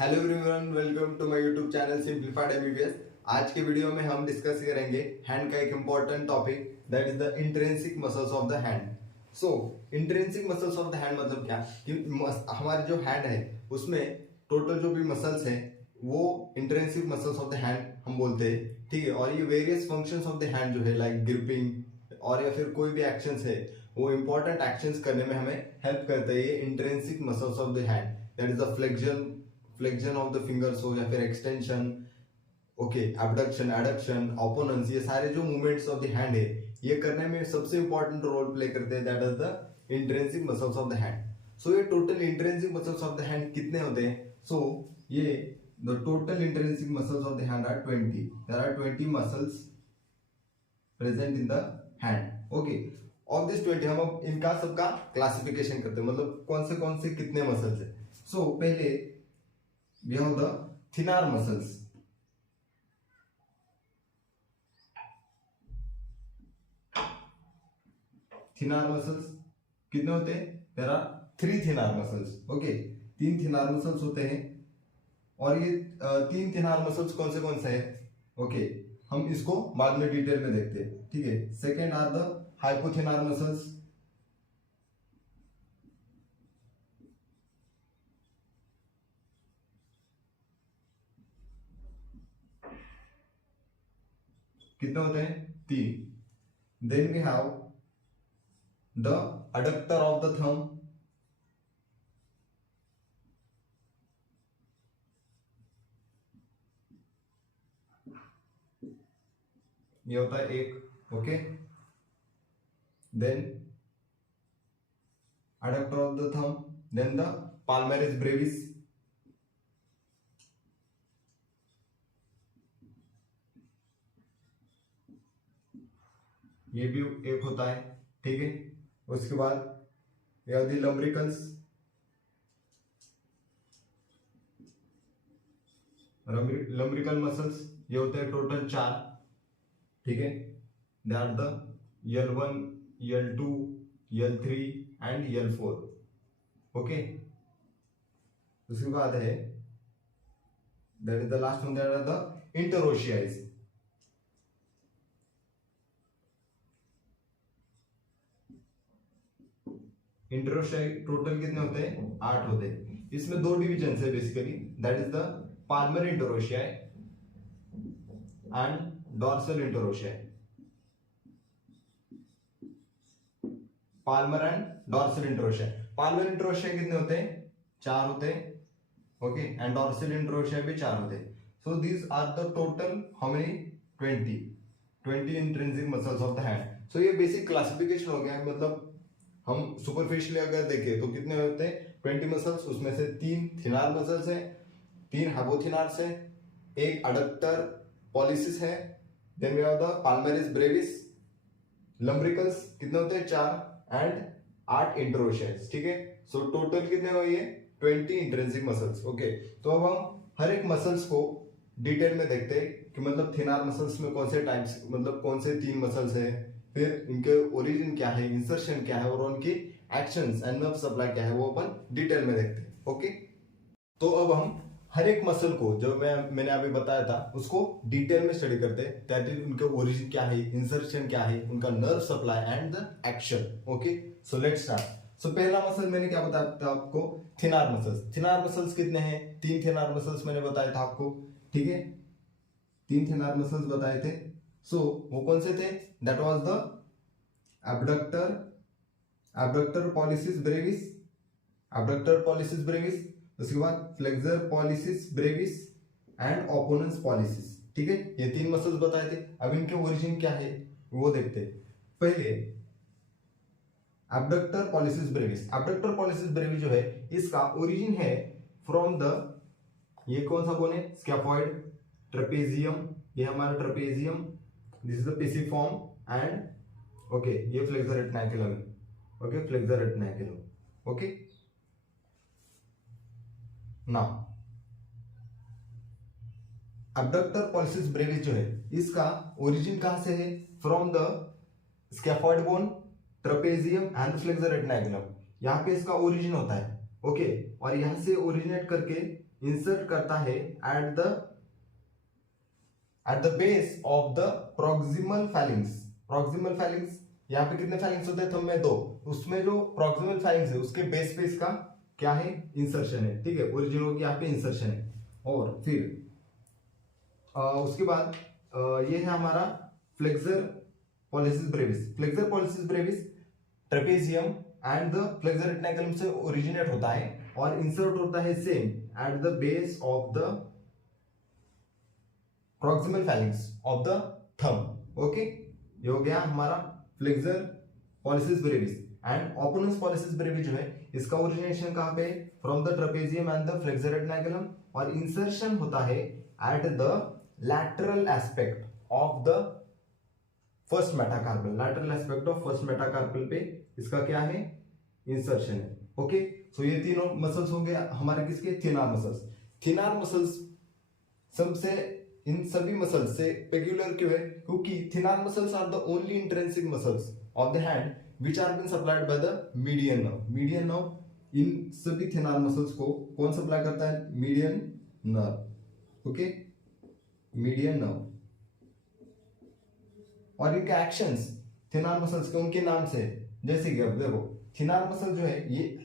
Hello everyone, welcome to my YouTube channel simplified MBBS. आज के video में हम डिस्कस करेंगे हैंड का एक important topic, that is the intrinsic muscles of the hand. So intrinsic muscles of the hand मतलब क्या कि हमारे जो हैंड है उसमें टोटल जो भी मसल्स हैं वो intrinsic muscles of the hand हम बोलते हैं, ठीक है। और ये various functions of the hand जो है लाइक ग्रिपिंग और या फिर कोई भी एक्शंस है वो इंपॉर्टेंट एक्शंस करने में हमें हेल्प करता है। ये intrinsic muscles of the hand, that is the flexion of the fingers हो या फिर एक्सटेंशन, ओके, एबडक्शन, एडक्शन, ओपोनेंस, ये सारे जो मूवमेंट्स ऑफ द हैंड है ये करने में सबसे इंपॉर्टेंट रोल प्ले करते हैं, that is the intrinsic muscles of the hand. So ये total intrinsic muscles of the hand कितने होते हैं? सो ये the total intrinsic muscles of the hand are 20। There are 20 muscles present in the hand, okay. Of this 20 हम अब इनका सबका classification करते हैं, मतलब कौन से कितने मसल्स है। सो पहले we have the thenar muscles. Thenar muscles कितने होते हैं? There are 3 thenar muscles. Okay, 3 thenar muscles होते हैं। और ये 3 thenar muscles कौन से हैं? Okay, हम इसको बाद में डिटेल में देखते हैं, ठीक है। Second are the hypothenar muscles. कितने होते हैं? 3। Then we have the adductor of the thumb, ये होता है एक, okay. Then adductor of the thumb, then the palmaris brevis, ये भी एक होता है, ठीक है। उसके बाद यह लम्ब्रिकल्स, लम्ब्रिकल मसल्स, ये होते हैं टोटल 4, ठीक है। They are the L1, L2, L3 and L4, okay. उसके बाद है that is the last one, that are the interossei. Interossei total कितने होते हैं? 8 होते हैं। इसमें 2 डिविजन है basically, that is the palmar interossei and dorsal interossei. Palmar and dorsal interossei. Palmar interossei कितने होते हैं? 4 होते हैं, ओके। एंड डॉर्सल इंटरोशियाई भी 4 होते हैं। So these are the total how many? 20 intrinsic muscles of the hand. So ये basic classification हो गया है, मतलब हम सुपरफिशियली अगर देखें तो कितने होते हैं? 20 मसल्स, उसमें से 3 थिनार मसल्स हैं, 3 हाइपोथिनार्स हैं, एक अडक्टर पॉलिसिस है, then we have the palmaris brevis, lumbricals कितने होते हैं? 4 एंड 8 इंटरोशियाज, ठीक है। सो टोटल कितने हुए? 20 इंट्रिंसिक मसल्स, ओके। तो अब हम हर एक मसल्स को डिटेल में देखते हैं कि मतलब थिनार मसल्स में कौन से टाइप्स, मतलब कौन से 3 मसल्स है, फिर इनके ओरिजिन क्या है, इंसर्शन क्या है और उनकी एक्शंस एंड नर्व सप्लाई क्या है, वो अपन डिटेल में देखते हैं, ओके। तो अब हम हर एक मसल को जो मैंने अभी बताया था उसको डिटेल में स्टडी करते हैं, दैट इज उनके ओरिजिन क्या है, इंसर्शन क्या है, उनका nerve supply and the action, okay. So let's start. So पहला मसल मैंने क्या बताया था आपको? थिनार मसल्स। थिनार मसल्स कितने हैं? 3 थिनार मसल्स मैंने बताया था आपको, ठीक है। 3 थिनार मसल्स बताए थे। सो वो कौन से थे? That was the abductor pollicis brevis, abductor pollicis brevis, उसके बाद flexor pollicis brevis and opponens pollicis, ठीक है। ये 3 मसल्स बताए थे। अब इनके ओरिजिन क्या है वो देखते हैं। पहले abductor pollicis brevis. Abductor pollicis brevis जो है इसका ओरिजिन है फ्रॉम द, ये कौन सा बोन है? स्कैफॉइड, ट्रेपेजियम, ये हमारा trapezium, this is the pisiform and okay, ये flexor retinaculum, okay, flexor retinaculum, okay. Now abductor pollicis brevis जो है इसका ओरिजिन कहां से है? From the scaphoid bone, trapezium and flexor retinaculum, यहां पे इसका ओरिजिन होता है, ओके। और यहां से ओरिजिनेट करके इंसर्ट करता है at the base of the proximal feelings. Proximal feelings यहाँ पे कितने फैलिंग्स होते हैं थंब में? 2। उसमें जो प्रॉक्सिमल फैलिंग्स है उसके बेस पे इसका क्या है? इंसर्शन है। ठीक है, ओरिजिन हो गया, यहाँ पे इंसर्शन है। और फिर उसके बाद ये है हमारा flexor pollicis brevis. Flexor pollicis brevis trapezium and the flexor reticulum से ओरिजिनेट होता है और इंसर्ट होता है same at the base of the proximal phalanx of the thumb. Okay, ये हो गया हमारा flexor pollicis brevis. And opponens pollicis brevis जो है इसका ओरिजिनेशन कहां पे? From the trapezium and the flexor reticulum, और इंसर्शन होता है at the lateral aspect of the first metacarpal. Lateral aspect of first metacarpal पे इसका क्या है? इंसर्शन है। ओके, सो ये तीनों मसल्स हो गया हमारे किसके? थिनार मसल्स। थिनार मसल्स सबसे इन सभी मसल्स से पेक्यूलर क्यों है? क्योंकि thenar muscles are the only intrinsic muscles of the hand which are been supplied by the median nerve. Median nerve इन सभी थिनार मसल्स को कौन सप्लाई करता है? Median nerve. Okay, median nerve. और इनके एक्शंस थिनार मसल्स के उनके नाम से, जैसे कि अब देखो थिनार मसल जो है ये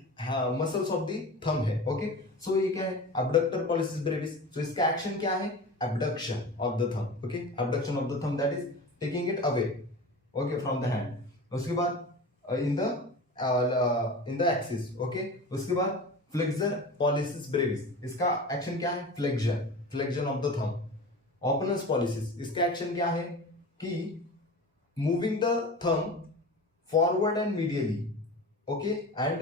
मसल्स ऑफ द थंब है। ओके, सो ये क्या है? Abductor pollicis Brevis. सो इसका एक्शन क्या है? abduction of the thumb. Okay, abduction of the thumb, that is taking it away, okay, from the hand। उसके बाद in the axis, okay, उसके बाद flexor pollicis brevis, इसका एक्शन क्या है? flexion of the thumb। opponens pollicis, इसका action क्या है? कि moving the thumb forward and medially, okay, and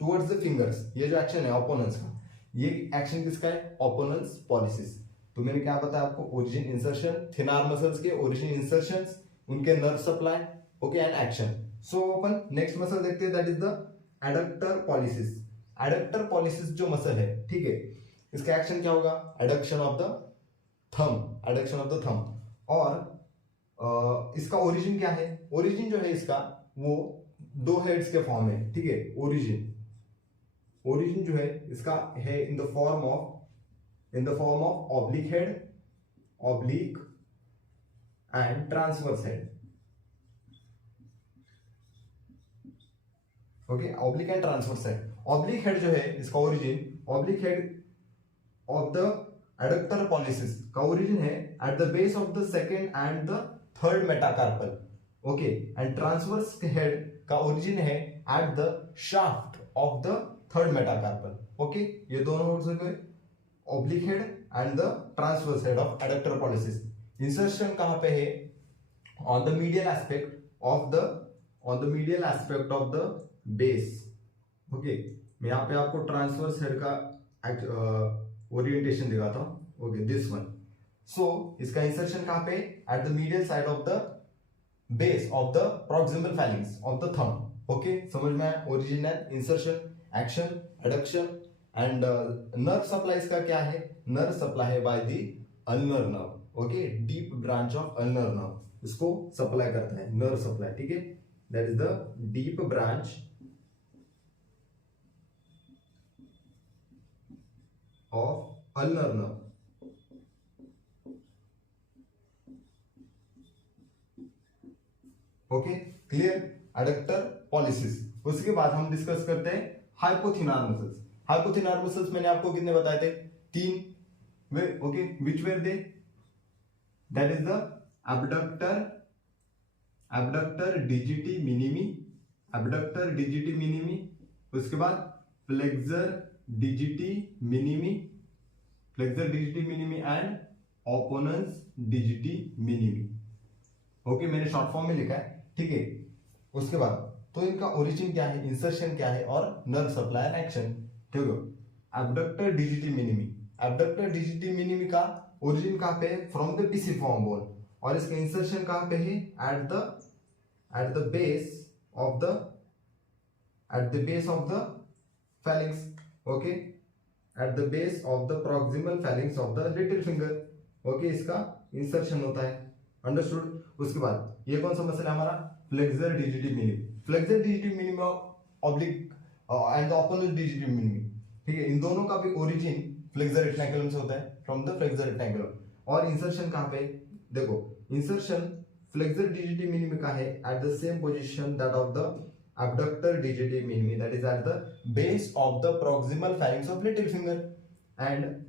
towards the fingers। ये जो एक्शन है opponens का, ये एक्शन किसका है? opponens pollicis। तो मैंने क्या बताया आपको? ओरिजिन इंसर्शन, थिनार मसल्स के ओरिजिन इंसर्शंस, उनके nerve supply, okay, and action. So upon next muscle देखते हैं, that is the adductor pollicis. Adductor pollicis जो मसल है, ठीक है, इसका एक्शन क्या होगा? Adduction of the thumb, adduction of the thumb. और इसका ओरिजिन क्या है? ओरिजिन जो है इसका वो 2 हेड्स के फॉर्म है। ठीक है, ओरिजिन जो है इसका है in the form of oblique head, oblique and transverse head। Okay, oblique and transverse head। oblique head जो है इसका origin, oblique head of the adductor pollicis का ओरिजिन है at the base of the second and the third metacarpal। Okay, and transverse head का origin है at the shaft of the third metacarpal। Okay, ये दोनों हो गए oblique head and the transverse head of adductor pollicis। insertion कहां पे है? on the medial aspect of the base। Okay, मैं यहाँ पे आपको ट्रांसवर्स हेड का ओरिएंटेशन दिखाता हूं। Okay, this one. सो इसका इंसर्शन कहां पे? At the medial side of the base of the proximal phalanx of the thumb. Okay, समझ में आया? Origin, insertion, action, adduction and nerve supply इसका क्या है? नर्व सप्लाई है by the ulnar nerve. Okay, deep branch of ulnar nerve इसको supply करता है, नर्व सप्लाई। ठीक है, that is the deep branch of ulnar nerve. Okay, clear? Adductor pollicis. उसके बाद हम डिस्कस करते हैं हाइपोथिनार मसल्स। हाइपोथिनार मसल्स मैंने आपको कितने बताए थे? 3 वे। Okay, which were they? That is the abductor digiti minimi, abductor digiti minimi, उसके बाद flexor digiti minimi and opponens digiti minimi। Okay, मैंने शॉर्ट फॉर्म में लिखा है। ठीक है, उसके बाद तो इनका ओरिजिन क्या है, इंसर्शन क्या है और नर्व सप्लाई एंड एक्शन। ठीक है, abductor digiti minimi, abductor digiti minimi का ओरिजिन कहां पे है? फ्रॉम द पिसिफॉर्म बोन, और इसका इंसर्शन कहां पे है? At the base of the phalanx। Okay, eight the base of the proximal phalanx of the little finger. Okay, इसका इंसर्शन होता है। अंडरस्टूड? उसके बाद ये कौन सा मसल है हमारा? Flexor digiti minimi. Flexor digiti minimi oblique and the opponent डिजिटी minimi. ठीक है, इन दोनों का भी ओरिजिन फ्लेक्सर रेटिनाकुलम से होता है, फ्रॉम द फ्लेक्सर रेटिनाकुलम। और इंसर्शन कहाँ पे, देखो इंसर्शन फ्लेक्सर डिजिटी मिनिमी का है at the same position that of the abductor digiti minimi, that is at the base of the proximal phalanx of little finger, and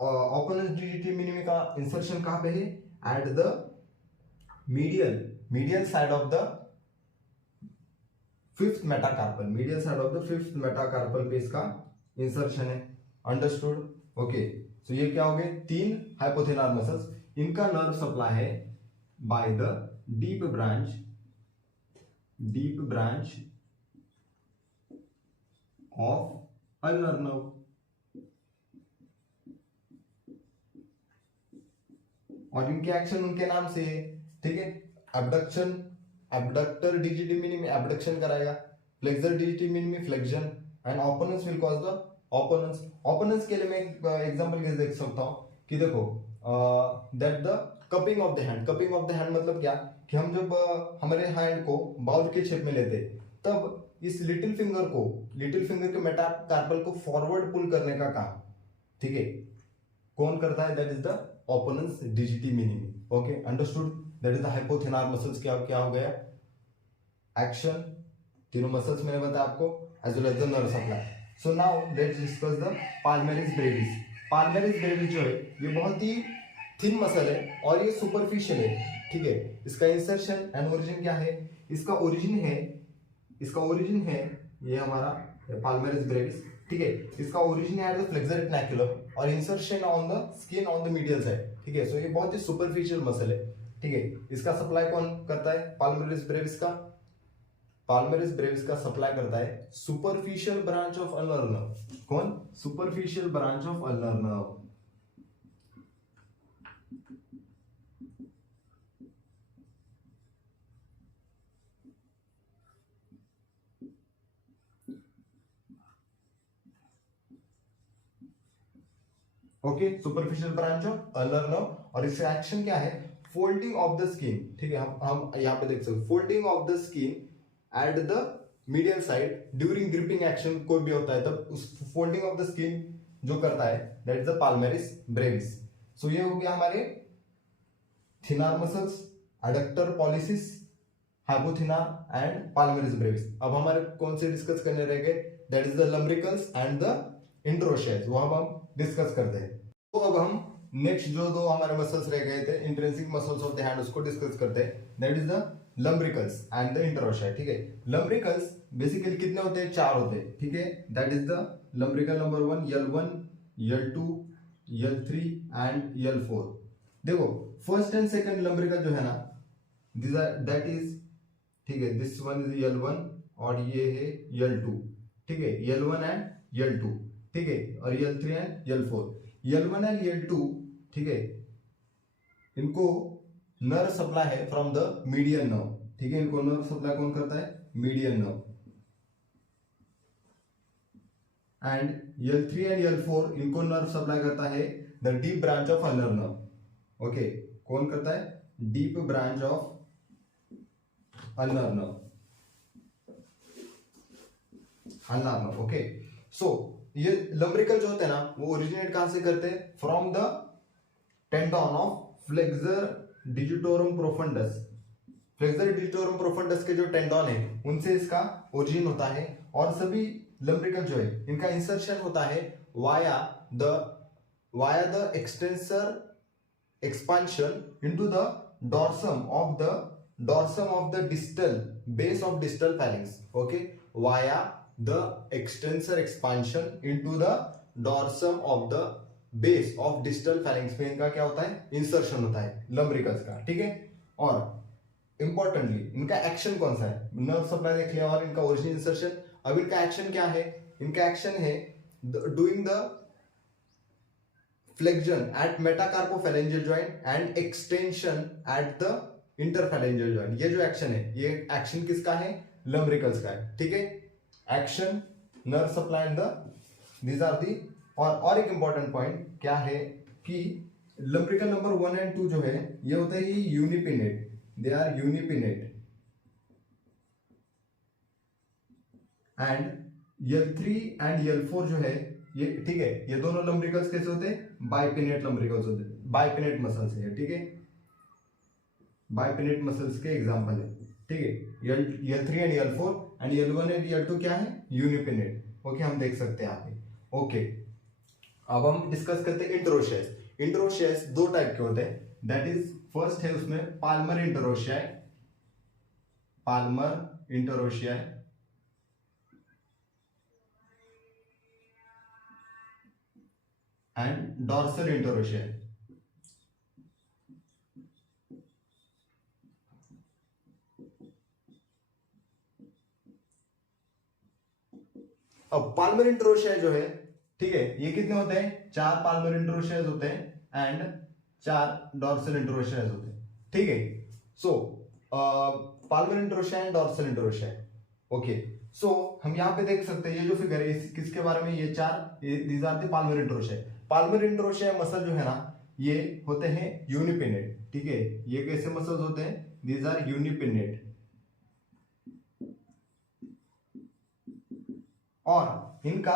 opponens digiti minimi का insertion कहाँ पे है, at the medial side of the fifth metacarpal, medial side of the fifth metacarpal पे इसका insertion है। Understood, okay. So ये क्या हो गए, 3 हाइपोथेलर मसल्स, इनका नर्व सप्लाई है by the deep branch of ulnar nerve. और इनके एक्शन उनके नाम से है, ठीक है। Abduction, abductor digiti minimi abduction कराएगा, flexor digiti minimi flexion, and opponens will cause the opponens. Opponens के लिए मैं एग्जांपल कैसे देख सकता हूं कि देखो that the cupping of the hand, cupping of the hand मतलब क्या कि हम जब हमारे हैंड को बाउल के शेप में लेते तब इस लिटिल फिंगर के मेटाकार्पल को फॉरवर्ड पुल करने का काम, ठीक है, कौन करता है, that is the opponens digiti minimi. Okay, understood, that is the hypothenar muscles. क्या हो गया एक्शन, तीनों मसल्स मैंने बताया आपको, as well as the nerve supply. So now let's discuss the palmaris brevis. Palmaris brevis जो है ये बहुत ही थिन मसल है और ये सुपरफिशियल है, ठीक है। इसका इंसर्शन एंड ओरिजिन क्या है, इसका ओरिजिन है ये हमारा पाल्मेरिस ब्रेविस, ठीक है। इसका ओरिजिन है एट द फ्लेक्सर रेटिनाकुलम और insertion on the skin on the medial side, ठीक है। सो ये बहुत ही सुपरफिशियल मसल है, ठीक है। इसका सप्लाई कौन करता है, पाल्मेरिस ब्रेविस का सप्लाई करता है superficial branch of ulnar nerve. कौन, superficial branch of ulnar nerve. Okay, superficial branch of ulnar nerve. और इसका एक्शन क्या है, फोल्डिंग ऑफ द स्किन, ठीक है। हम यहाँ पे देख सकते, folding of the skin at the medial side during gripping action कोई भी होता है तब उस फोल्डिंग ऑफ द स्किन जो करता है that is the palmaris brevis. So ये हो गया हमारे thenar muscles, adductor pollicis, hypothenar and palmaris brevis. अब हमारे कौन से डिस्कस करने रह गए, that is the lumbricals and the interosseous, वो अब हम डिस्कस करते हैं। तो अब हम नेक्स्ट जो दो हमारे मसल्स रह गए थे, intrinsic muscles of the hand, उसको डिस्कस करते हैं, that is the lumbricals and the interossei, ठीक है। लम्ब्रिकल्स बेसिकली कितने होते हैं, 4 होते हैं, ठीक है। That is the lumbrical number 1, L1, L2, L3 and L4। देखो फर्स्ट एंड सेकंड लम्ब्रिकल जो है ना, दिस आर दैट इज, ठीक है, दिस वन इज L1 और ये है L2, ठीक है, L1 एंड L2, ठीक है, और L3 and L4। L1 and L2, ठीक है, इनको नर्व सप्लाई है फ्रॉम द मीडियन नर्व, ठीक है। इनको नर्व सप्लाई कौन करता है, median nerve. And L3 and L4 इनको नर्व सप्लाई करता है the deep branch of ulnar nerve. Okay, कौन करता है, deep branch of ulnar nerve. Okay, so ये लम्ब्रिकल जो होते हैं ना, वो ओरिजिनेट कहां से करते हैं, from the tendon of flexor digitorum profundis. Flexor digitorum profundis के जो टेंडन है उनसे इसका ओरिजिन होता है। और सभी लम्ब्रिकल जो है इनका इंसर्शन होता है via the extensor expansion into the dorsum of the distal base of distal feelings. Okay, via the extensor expansion into the dorsum of the base of distal phalanx में इनका क्या होता है, इंसर्शन होता है लम्ब्रिकल्स का, ठीक है। और इंपॉर्टेंटली इनका एक्शन कौन सा है, नर्व सप्लाई देख लिया और इनका ओरिजिन इंसर्शन। अब इनका एक्शन क्या है, इनका एक्शन है doing the flexion at metacarpophalangeal joint and extension at the interphalangeal joint. ये जो एक्शन है, ये एक्शन किसका है, लम्ब्रिकल्स का है, ठीक है। Action, nerve supply in the, these are the. और एक इंपॉर्टेंट पॉइंट क्या है कि लम्ब्रिकल नंबर 1 एंड 2 जो है ये होते हैं unipennate, they are unipennate. And L3 and L4 जो है ये ठीक है, ये दोनों लंब्रिकल्स कैसे होते हैं, बाइपिनेट लंब्रिकल्स होते हैं, बाइपिनेट मसल्स है, ठीक है, बाइपिनेट मसल्स के एग्जांपल है, ठीक है। L3 and L4 and L1 and L2 क्या है, यूनिपिनेट, ओके, हम देख सकते हैं यहाँ पे, ओके। अब हम डिस्कस करते हैं इंटरोशियस। इंटरोशियस दो टाइप के होते हैं, दैट इज फर्स्ट है उसमें Palmer interossei, palmar interossei, and dorsal इंटरोशियाई। अब पाल्मर इंटरोशियाई जो है, ठीक है, ये कितने होते हैं, 4 पाल्मर इंटरोशियाई होते हैं एंड 4 डॉर्सल इंटरोशियाई होते हैं, ठीक है। सो Palmer interossei and dorsal इंटरोशियाई, okay. सो हम यहाँ पे देख सकते हैं ये जो फिगर है किसके बारे में, ये 4, these are the palmar interossei. Palmar interossei muscle जो है ना, ये होते हैं यूनिपिनेट, ठीक है, ये कैसे मसल्स होते हैं, दीज आर यूनिपिनेट। और इनका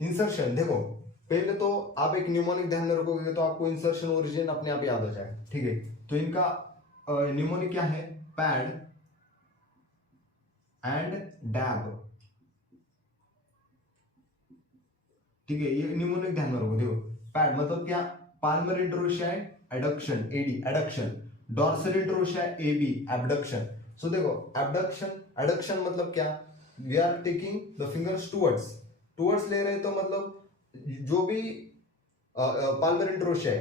इंसर्शन देखो, पहले तो आप एक न्यूमोनिक ध्यान में रखोगे तो आपको इंसर्शन ओरिजिन अपने आप याद आ जाएगा, ठीक है। तो इनका न्यूमोनिक क्या है, पैड एंड डैब, ठीक है, ये न्यूमोनिक ध्यान में रखो। देखो पैड मतलब क्या, palmar interossei adduction, AD adduction, dorsal interossei AB abduction. So देखो एबडक्शन, एडक्शन मतलब क्या, we are taking the fingers towards ले रहे, तो मतलब जो भी पाल्मर इंटरोशियाई,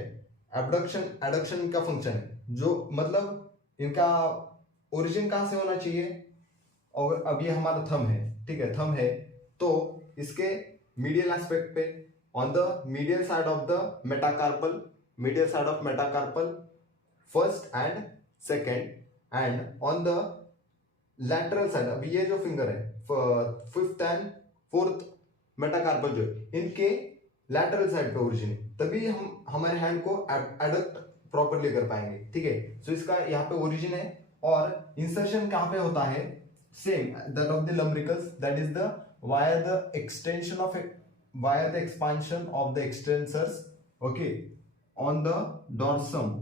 एबडक्शन एडक्शन का फंक्शन है, जो मतलब इनका ओरिजिन कहां से होना चाहिए, और अब ये हमारा थंब है, ठीक है, थंब है, तो इसके मीडियल एस्पेक्ट पे, on the medial side of the metacarpal, medial side of metacarpal first and second, and on the lateral side, अभी ये जो फिंगर है फिफ्थ एंड फोर्थ मेटाकार्पल जो इनके लैटरल साइड पे ओरिजिन है, तभी हम हमारे हैंड को एडक्ट प्रॉपर्ली कर पाएंगे, ठीक है। सो इसका यहाँ पे ओरिजिन है, और इंसर्शन कहाँ पे होता है, same that of the lumbricals, that is the via the extension of via the expansion of the extensors, okay, on the dorsum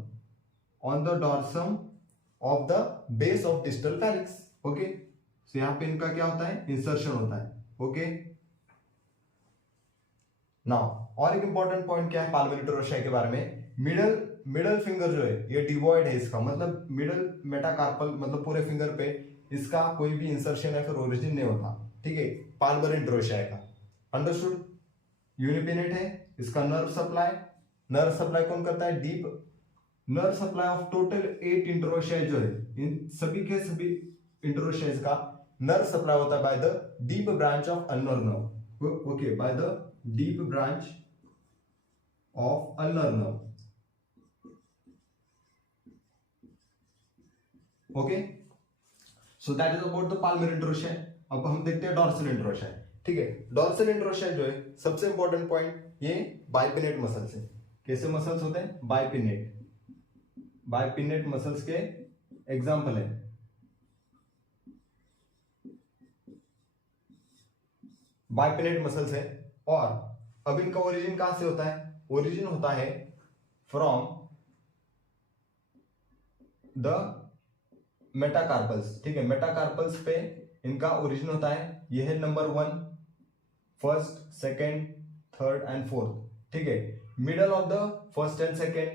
of the base of distal phalanx, okay। so यहाँ पे इनका क्या होता है, इंसर्शन होता है, okay. Now और एक इंपॉर्टेंट पॉइंट क्या है पाल्मर इंटरोशियाई के बारे में, मिडल फिंगर जो है ये डिवॉइड है, इसका मतलब मिडल मेटाकार्पल मतलब पूरे फिंगर पे इसका कोई भी इंसर्शन या फिर ओरिजिन नहीं होता, ठीक है, पाल्मर इंटरोशियाई का, अंडरस्टूड। यूनिपिनेट है, इसका नर्व सप्लाई कौन करता है, deep nerve supply of total 8 इंटरोशियाई जो है, इन सभी के सभी इंटरोशियाई का नर्व सप्लाई होता है by the deep branch of ulnar nerve, okay, by the deep branch of ulnar nerve, okay. So that is about the palmar interossei. अब हम देखते हैं डॉर्सल इंटरोशियाई, ठीक है। डॉर्सल इंटरोशियाई जो है सबसे इंपॉर्टेंट पॉइंट, ये बाइपिनेट मसल्स है। कैसे मसल्स होते हैं, बाइपिनेट मसल्स के एग्जांपल है, बाइपिनेट मसल्स है। और अब इनका ओरिजिन कहां से होता है, ओरिजिन होता है फ्रॉम द मेटाकार्पल्स, ठीक है, मेटाकार्पल्स पे इनका ओरिजिन होता है, यह है number 1, first, second, third and fourth, ठीक है। Middle of the first and second,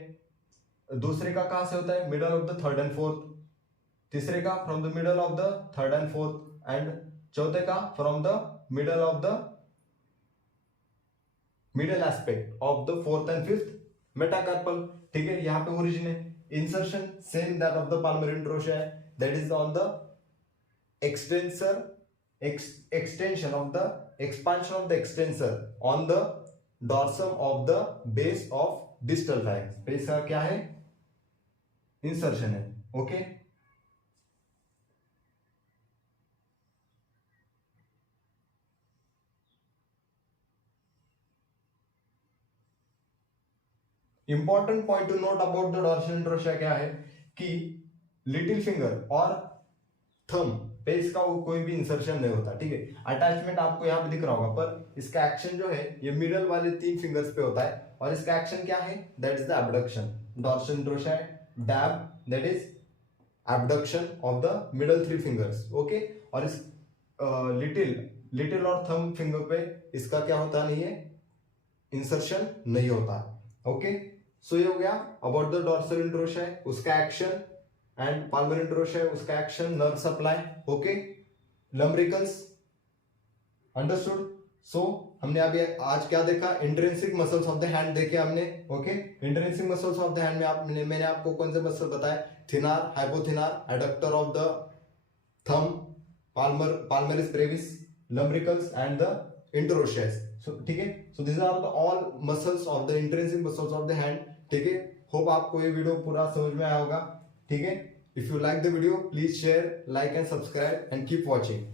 दूसरे का कहां से होता है, middle of the third and fourth, तीसरे का from the middle of the third and fourth, and चौथे का from the middle of the middle aspect of the fourth and fifth metacarpal, ठीक है। यहां पे ओरिजिन है, insertion same that of the palmar इंटरोशियाई, that is on the extension of the expansion of the extensor on the dorsum of the base of distal phalanx, base का क्या है, insertion है, okay. Important point to note about the dorsal interossei क्या है कि little finger और thumb पे इसका कोई भी इंसर्शन नहीं होता, ठीक है। अटैचमेंट आपको यहाँ पे दिख रहा होगा, पर इसका एक्शन जो है ये मिडल वाले 3 फिंगर्स पे होता है, और इसका एक्शन क्या है, that is the abduction. Dorsal interossei DAB, that is abduction of the middle 3 fingers, okay. और इस लिटिल और थंब फिंगर पे इसका क्या होता नहीं है, इंसर्शन नहीं होता, ओके। सो ये हो गया अबाउट द डॉर्सल इंट्रोशा, उसका एक्शन, एंड पाल्मर इंट्रोशा उसका action, nerve supply, okay. Lumbricals understood. So हमने अभी आज क्या देखा, intrinsic muscles of the hand देखे हमने, okay. Intrinsic muscles of the hand में मैंने आपको कौन से मसल बताए, thenar, hypothenar, adductor of the thumb, palmaris brevis, lumbricals and the interossei, so ठीक है। so these are the all muscles of the intrinsic muscles of the hand, ठीक है। होप आपको ये वीडियो पूरा समझ में आया होगा, ठीक है। If you like the video please share, like and subscribe and keep watching.